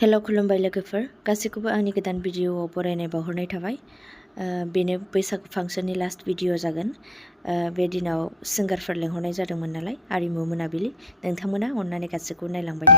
hello' खुलुमबाय लोगोफोर गासैखौबो आंनि गोदान भिडिअआव बरायनाय बावहरनाय थाबाय बेनो बैसागु फांसननि लास्ट भिडिअ जागोन बे दिनाव सिंगारफोर लेंहरनाय जादोंमोन नालाय आरिमु मोनाबिलि नोंथांमोना अननानै गासैखौबो नायलांबाय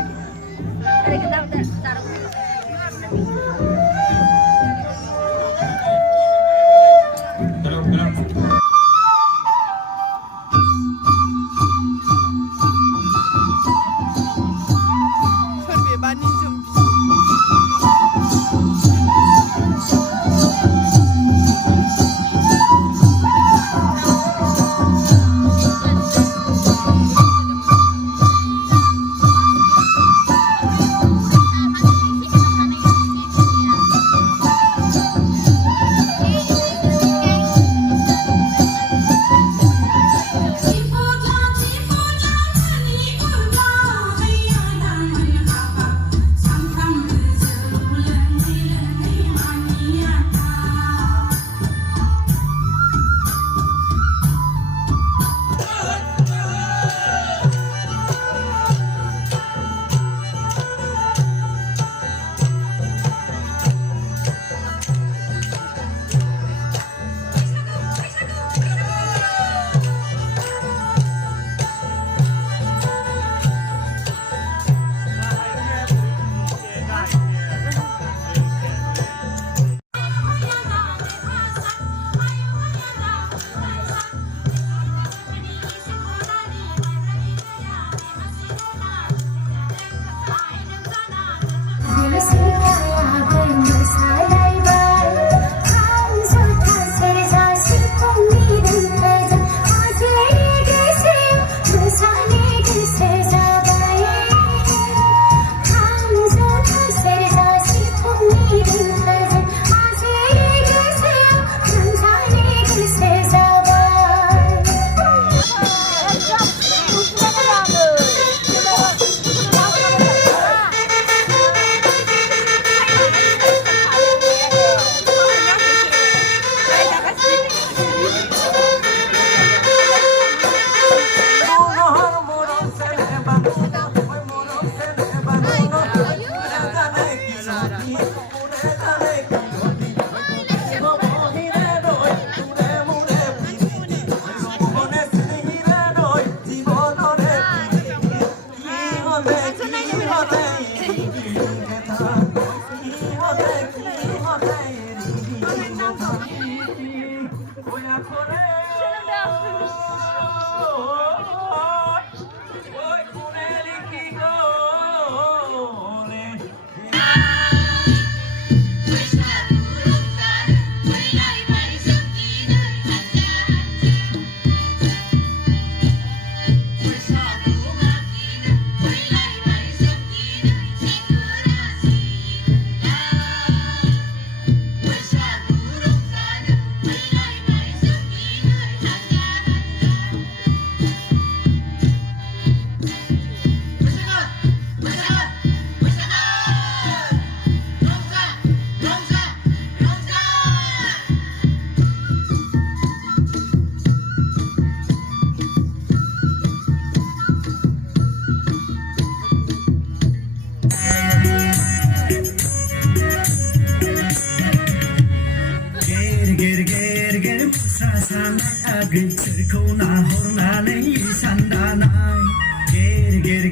गोसोरखौ नाहरनानै सानदानाय गेर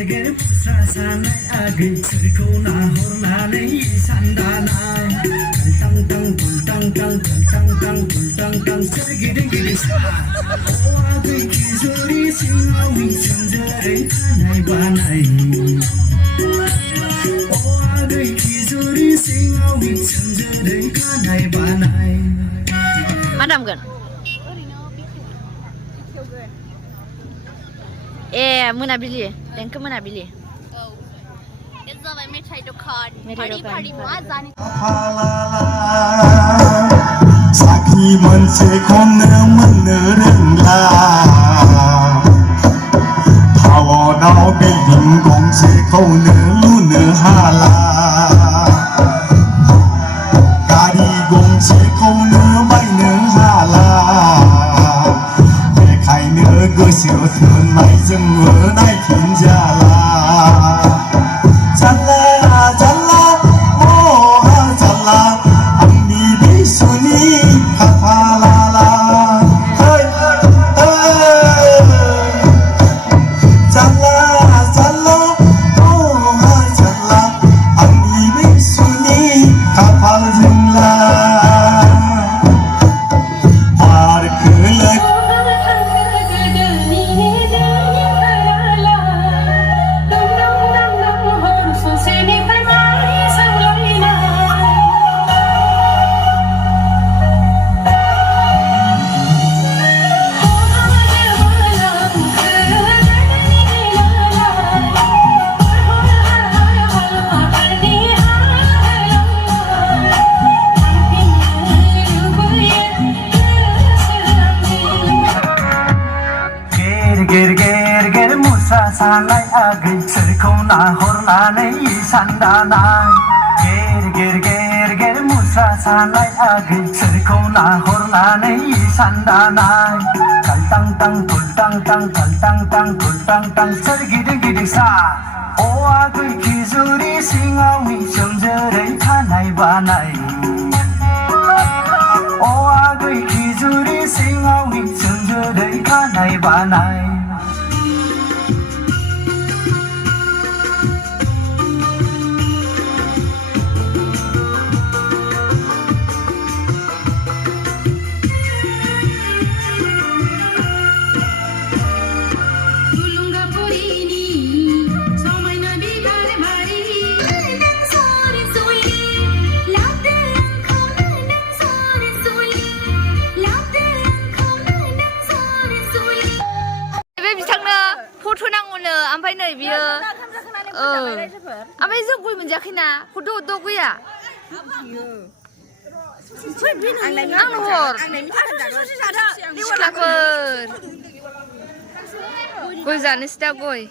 गेर फुस्रा सानाय गोसोरखौ नाहरनानै सानदानाय टां टां टां टां टां टां टां टां सोरगिदिं गिदिंसा आगै खिजुरि सिङाव सोमजोरै खानाय बानाय आगै खिजुरि सिङाव सोमजोरै खानाय बानाय मा दामगोन मोनाबिलि देंखो मोनाबिलि जाबाय मेथाइ दखान फारि मा जानो साखि मोनसेखौनो मोननो रोंला थाव दाव बिल्डिं गंसेखौनो लुनो हाला गारि गंसेखौनो बायनो हाला बेखायनो गोसो थोननायजोंबो नायफिनजाला जाला जाला महा जाला आंनि बिसुनि खाफालाला जाला जाला महा जाला आंनि बिसुनि खाफाल जोंला बार खोलो ger musa salai agai soरखौ नाहरनानै इसान दानाय ger musa salai agai सोरखौ नाहरनानै इसान दानाय kaltang tang tultang tang kaltang tang tultang tang सोरगिदिं गिदिं सा अ आगै खिजुरि सिङाव सोमजोरै खानाय बानाय अ आगै खिजुरि सिङाव सोमजोरै खानाय बानाय ओमफ्राय नै बियो ओमफ्राय जों गय मोनजायाखैना हद गया आंनो हर सिख्लाफोर गय जानोसै दा गय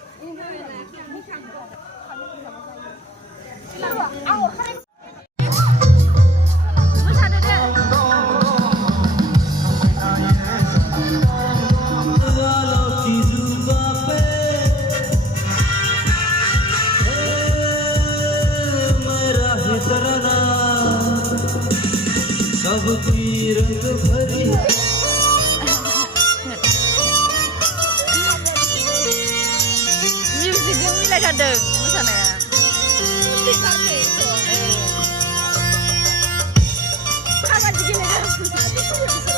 सबकी रंग भरी मिउजिकजों मिलायथारदों मोसानाया खाबादि गेलेदों